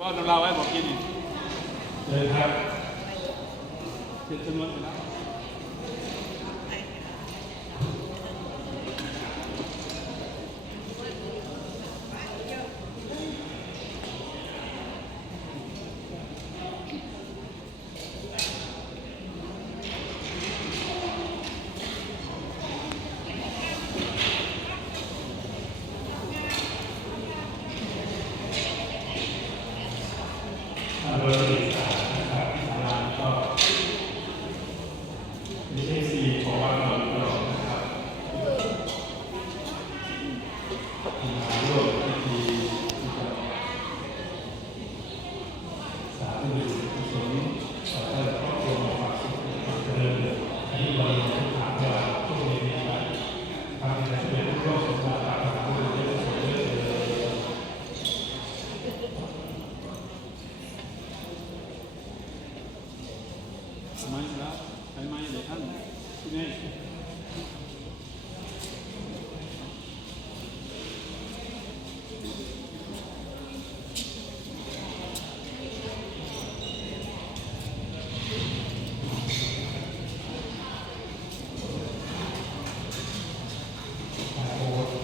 ก็น้ำเราไว้บอกกินนี่เลยครับเสร็จจำนวนไปแล้วโดยสื่อสารนะครับที่ร้านก็ไม่ใช่ซีของวันหนึ่งหรอกนะครับมาร่วมพิธีที่จะสาธุกุศลต่อท่านครอบครัวความสุขความเจริญที่บริบูรณ์ทุกทางเวลาทุกเวทีการทำในชีวิตทุกโลกสมบูรณ์ตามพระพุทธเจ้าสอนเรื่องไม่แล้วใช้ไม้เดี๋ยวท่านที่นี่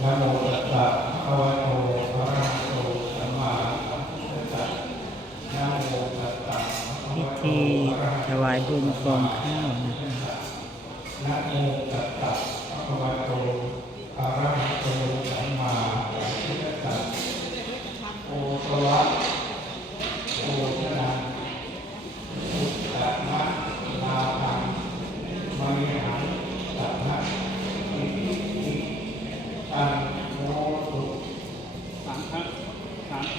นะโมตัสสะภะคะวะโตอะระหะโตสัมมาสัมพุทธัสสะนะโมตัสสะภะคะ พิ วะโต ธี อะระหะ ถวายบุญกองข้าวนะคะ นะโมตัสสะภะคะวะโตอะระหะโตสัมมาสัมพุทธัสสะโอตวะโอชนะพุทธะมะลาภังมหิหังสัพพะอิติตังโมตุ สามครั้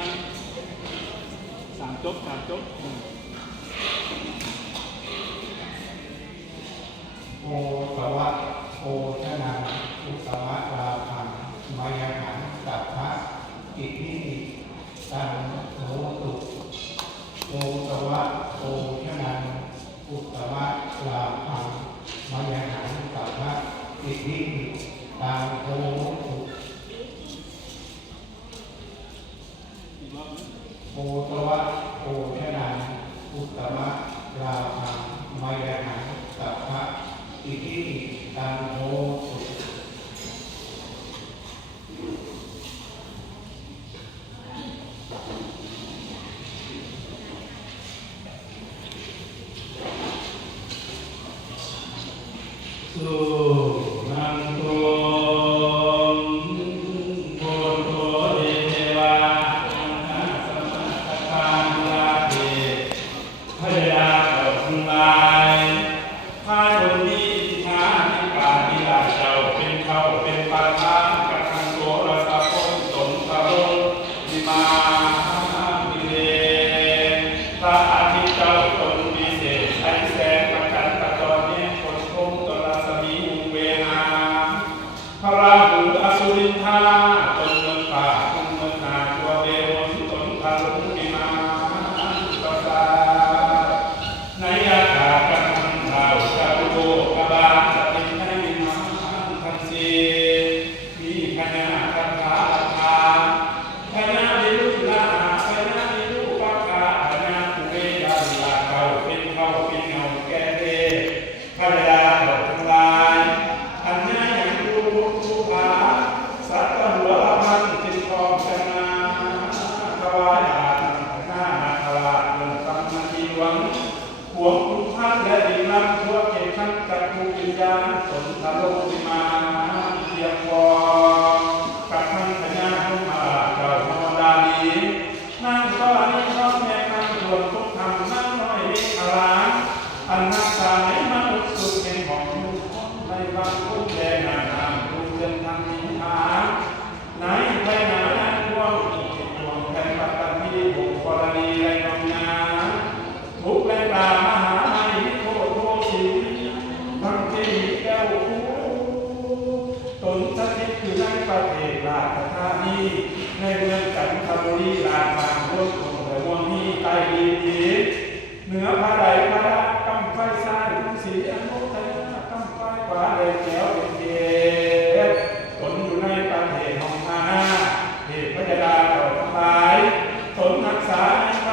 งสามจบโอตวะโอชนะพุทธะมะลาภังมหิหังสัพพะอิติตังโมตุโอตวะโอชนะพุทธะมะลาภังมหิหังสัพพะอิติตังโมตุ อีกรอบนึง โอตวะโอชนะพุทธะมะลาภังมหิหังสัพพะอิติตังโมตุ สุนันโตโพโตเทวานัสสมะตะคานุราเทพยาเจ้าทั้งหลายพาคนนี้ทานิกานิลาเจ้าเป็นเขาเป็นปาทานกับทางโสรสะพนสมทะลงวิมามิเลพระอาทิตย์เจ้าตนวิเศษใช้แสงประจันตะตอนนี้คนคงตรัสมีเวนาพระราหูอสุรินทาตนเมืองป่าตนเมืองนาตัวเดวมตนทารุณวิมาตสาในยาถากันทันเท้าจารุโลกบาลสติให้วิมานทันสีมีพญาคาถาทาพญาวิรุฬาพญาวิรุปกาพญาภูเวดาลาเขาเป็นเงาแก่เทพระยาดอกทั้งหลายอันนี้ยังดูผู้ผาสัตว์หัวละพันจิตทองชนะถวายอาณาหน้าตลาดเงินตั้งนาทีหวังหวงคุณท่านและดีนำทั่วเขตทั้งจักรภูวิญญาณสนทะลุวิมานเทียมพอกับท่านพญาทุมาเจ้าธรรมดาดีนั่งก็นี้ก็แม่นั่งรวมทุกธรรมนั่งน้อยนิพลานอันนักสายมนุษย์สุดเป็นของทุกคนในบางคนแดงนานดูเดินทางนิพพานไหนไปไหนดวงดวงแผ่นปัตตานีบุกกรณีไรนองนาทุกแรงตามหาไม่โทษโทษสีทั้งที่แก้วหูตนสถิตอยู่ในประเทศราชธานีในเมืองจันทบุรีลานบางรถของแต่วงนี้ใต้ดินเหนือพระใดพระกำไฟซ้ายทุกสีอนุทัยกำไฟขวาเดินแถวเป็นเกศตนอยู่ในประเทศของอาณาเหตุพระยาดาเจ้าทั้งหลายตนรักษาในพระ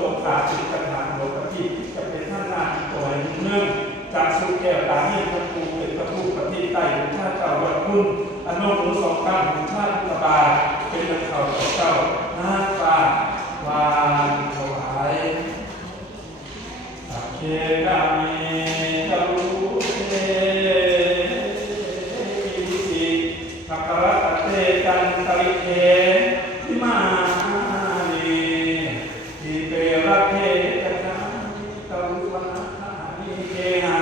โอกาสจิตปัญหาหัวกะทิจะเป็นท่านนาที่ตัวเนื่องจากสุแก้วตาเยี่ยมพระครูเป็นพระผู้ปฏิใต้ของชาติเจ้าวัดคุณอนุรุสองข้างของชาติพุทธบาทเป็นนักข่าวของเจ้าหน้าฟ้าวานถวายสักเคกามีจารุเตภักระตะเตจันตริเททิมานีทิเประเทจันตรุวนาธานิเกนะ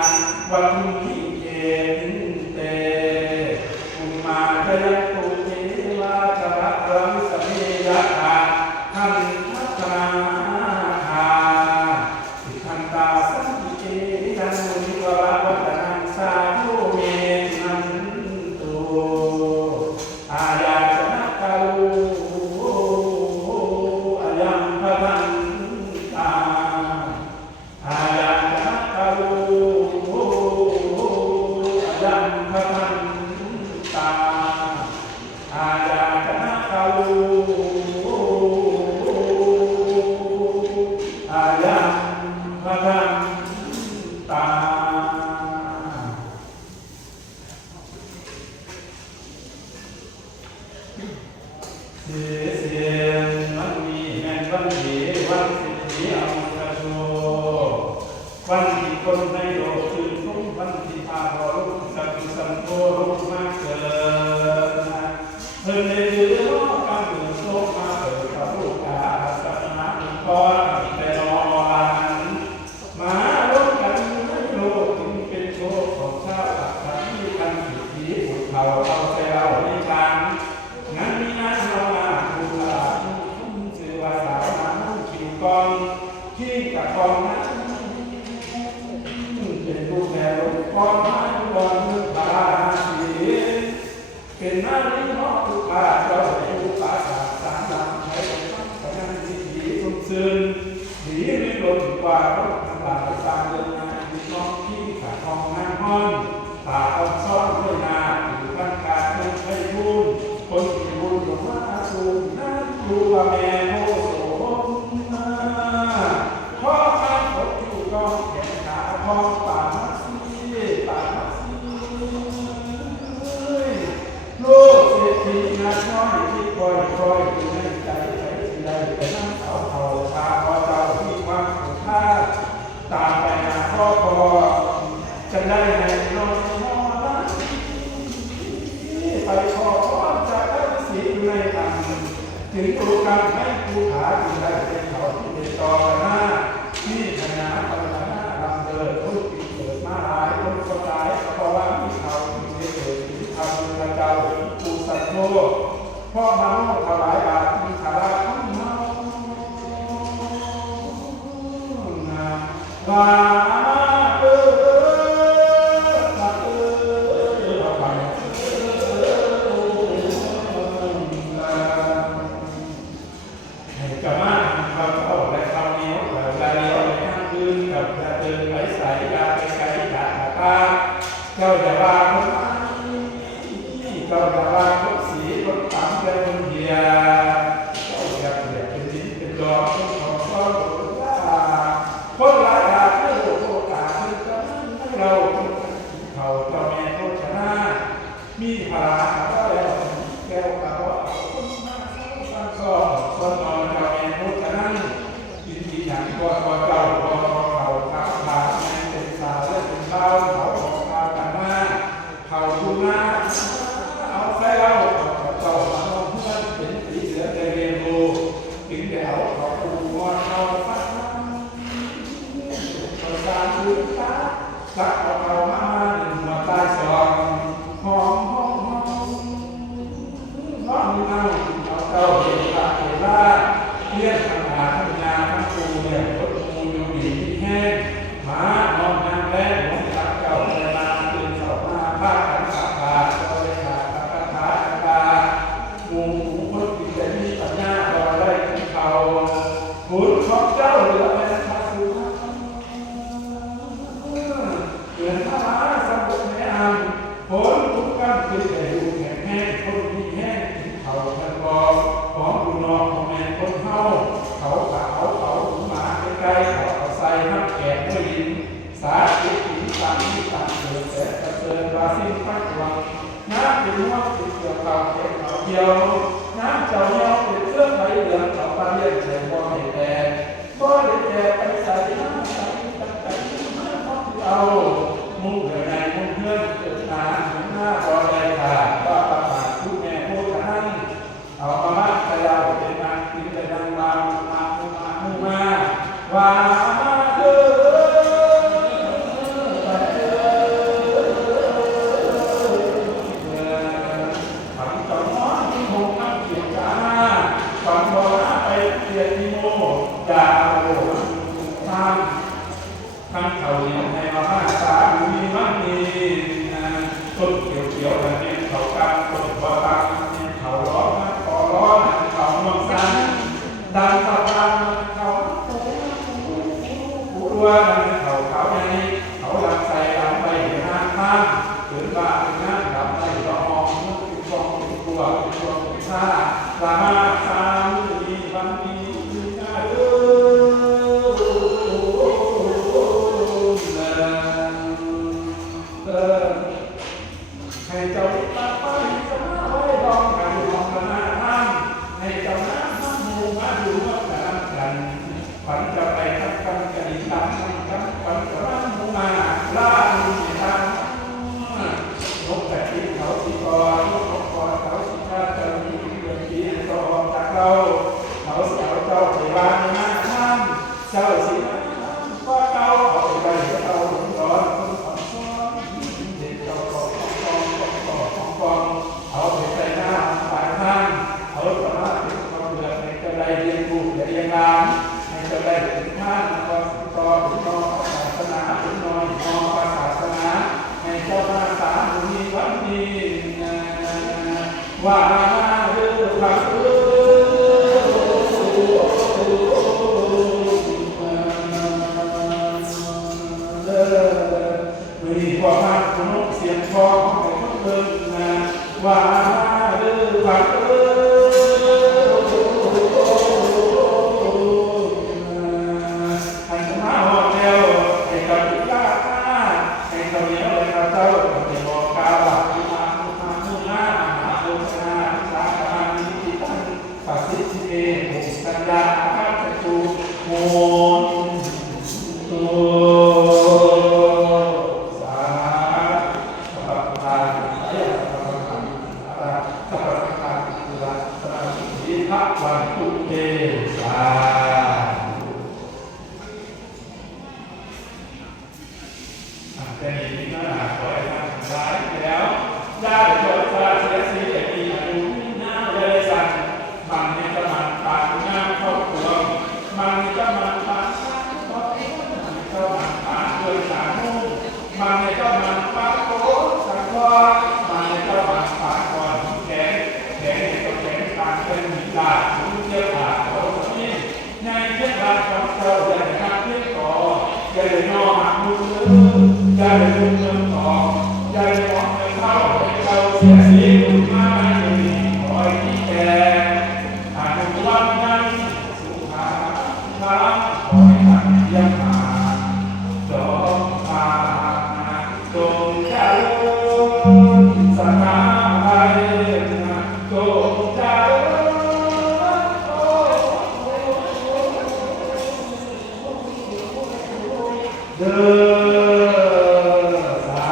วันทิเกเตอุมาจยัตตุเทวาจระรังสเมยะธาทันทัตนาธาสิทันตาสัมเกจันมุนิวะวัตนังสาธุเมนันตุอาญาชนะกาลูอายังพพันตาอาญาชนะกาลูอายังพพันตาอาญาชนะกาลูอายังพพันตาเสียงมันมีแม่นวันดีวันสิทธิอมตะโชวันที่คนในโลกชื่นชมวันที่พาพอลุกสักสันโตลุกมาเกิดเพิ่นได้ยืนล้อกันเดินโลกมาเกิดพระลูกกาสัตนาหนึ่งก้อนแต่นอลานมาลบกันในโลกถึงเป็นโชคของชาวหลักฐานที่กันสิทธิบุตรเขาเอาใจเราในการงั้นมีงานเรามาดูตลาดทุ่มเสือว่าสาวมานั่งคิวกองที่กับกองนั้นเป็นรูปแบบกองไม้กองมือพาสีเป็นหน้าลิ้นหอกลูกค้าเจ้าให้ลูกค้าสามหลังใช้ของท่านของงานที่ดีสุ่มซึนดีไม่ลดกว่ารถทั้งหลายตามเดินงานที่น้องที่ขาทองงานห้องตาเอาซ่อนด้วยนาอยู่บ้านการเมืองไทยพูนคนที่บุญหลวงมาสูงนั้นอยู่ว่าแม่โมโสมาพ่อข้าพบอยู่กองแขนขาพองป่ามัสซีป่ามัสซีลูกเศรษฐีนาน้อยที่คอยอยู่ในใจใจที่ใดแต่นั่งเขาพาพอเจ้าที่ความสุขท่าตามไปหาพ่อพอจะได้ในนอนนอนไปขอพรจากพระฤาษีอยู่ในธรรมถึงรูกรรมให้ผู้ขาจึงได้เป็นเขาที่เป็นต่อหน้าที่ชนะภาวนาลำเดินทุกปีเกิดมาหลายคนก็ตายเพราะว่ามีเขาที่เกิดที่ทำพระเจ้าปูสัตโธพ่อมาโนถวายบาตรมีขาราทั้งเมาว่าเจ้าอย่าว่าคนเจ้าอย่าว่าคนสีคนต่ำแต่คนเดียเจ้าอย่าเปรียบเป็นดินเป็นดอกคนของก็คนละคนละดาไม่โลภโอกาสคือจะให้เราคนเขาเจ้าแม่โคชนะมีพลาก็แล้วแก้วกะว่าคนมาสร้างซ้อนซ้อนนอนเจ้าแม่โคชนะยินดีอย่างก็เจ้าก็เขาทักทายแม่เป็นสาวและเป็นเบาเขาดูมาเอาใส่เราเจ้ามาลงเพื่อนเป็นสีเสือเรียนรู้ถึงเดี๋ยวเขาปูงอนเขาฟังประสานดูตาสักเอามาหนึ่งมาตายสองห้องน้องเงาเอาเจ้าเห็นตาเห็นล่าเลี้ยงทำงานทั้งปูเนี่ยรถมูอยู่ดีที่แห้งหมานอนนางแล้หลงรักเจ้าเลยมาตื่นเสามาผ้ากันขาขาเจ้าเลยขาขาตางูคนกินแต่มีปัญญาพอได้กินเขาบุญของเจ้าเหลือไปนะคะคือเกินพระมหาสมุทรในอ่างผลทุกกันคือแต่ดูแข็งแห้งคนมีแห้งกินเขากันบอกของดูนองของแม่คนเฮาเขาหมา กายขอใส่น้ำแข็งด้วยดินสาธิตหินตันที่ตันเกิดแต่กระเซินวาสิ้นพักหวังน้ำเป็นหัวติดเกี่ยวกับเก็บเขาเกี่ยวน้ำเจ้าเยาเป็นเสื้อใบเหลืองเขาปลาเลี้ยงแต่บ่ให้แดงบ่ได้แดงไปใส่น้ำใส่ตั้งแต่เอามุ่งเกิดในมุ่งเพื่อนเกิดนานถึงหน้าบ่ได้ขาดว่าประมาททุกแม่พูดนั้นเอามาบ้านแต่เราเป็นนางกินแต่ดังวางมาว่าเด้อฝันจอมน้อยที่คงนั่งเกี่ยวกาฝันบ่อไปเรียนนิโมดาวท่านเขาเรียนในมหาศาลมีมันมีต้นเขียวแบบนี้เขาการต้นบัวตังเขาร้อนขอร้อนเขาเมืองสันดังสะพานเขาผู้ว่าเขาอย่างนี้เขาหลังใส่หลังไปหน้าข้างถึงว่าถึงหน้าหลังไปรอมองถึงฟองถึงตัวถึงตัวถึงข้าลามาสามดีวันดีได้ให้เจ้าตัดไปสมาไว้ดองกันดองกันหน้าท่านให้เจ้าน้ำมูมาดูว่ากันฝันจะไปทักกันกันอีกตามกันฝันจะร่างมูมาล่ามูในทางนกแต่ที่เขาสีกอนกกอเขาสีชาจะมีเรื่องที่ต่อจากเราเขาเสียวเจ้าไปวางหน้าท่านเจ้าสีก็เจ้าเอาไปเจ้าหลงร้อนคนอ่อนซ้อนเด็กเจ้าก็เอาไปใส่หน้าฝ่ายท่านเอาสามารถเป็นความเดือดในกระไดเรียนบุญและเรียนงานในกระไดถึงท่านก็ต่อถึงนอศาสนาถึงนอนศาสนาในเจ้าหน้าสามีวันนี้ว่าเรื่องพระมีความรักของนกเสียงทองของคนเดินว่าเรื่องพระให้สมาหอดเร็วให้กับทุกข้าให้เจ้าเหนียวเลยครับเจ้าให้บอกกาว่ามุ่งหน้าโฆษณาสาขานิติตันปัสสิทธิเอหุสัญญาอาจจูโมตุวันพุธเทศาแต่นี้ก็ขอให้ท่านร้ายไปแล้วได้โปรดทราบเสียสีแต่ปีอายุน้าเลยสั่งมันในกำลังปานงานครอบครัวมันในกำลังปานชาติก็มันก็มันปานด้วยสามมุ่งมันในกำลังปานโคสังวรมันในกำลังปานก่อนแข็งในก็แข็งปานเป็นหินลาดเจ้าขาเขาสมีในเจ้าขาของเจ้าอย่าได้ทำเพี้ยนต่ออย่าได้นอนหักมืออย่าได้ลุกเดินต่ออย่าได้มองไปเข้าให้เราเสียสีหลุดมาไม่ดีคอยที่แก่หากเป็นวันนั้นสุขาพลังคอยทันยังมาจอมพาจงเจริญสถาบันจงเจริญเดิน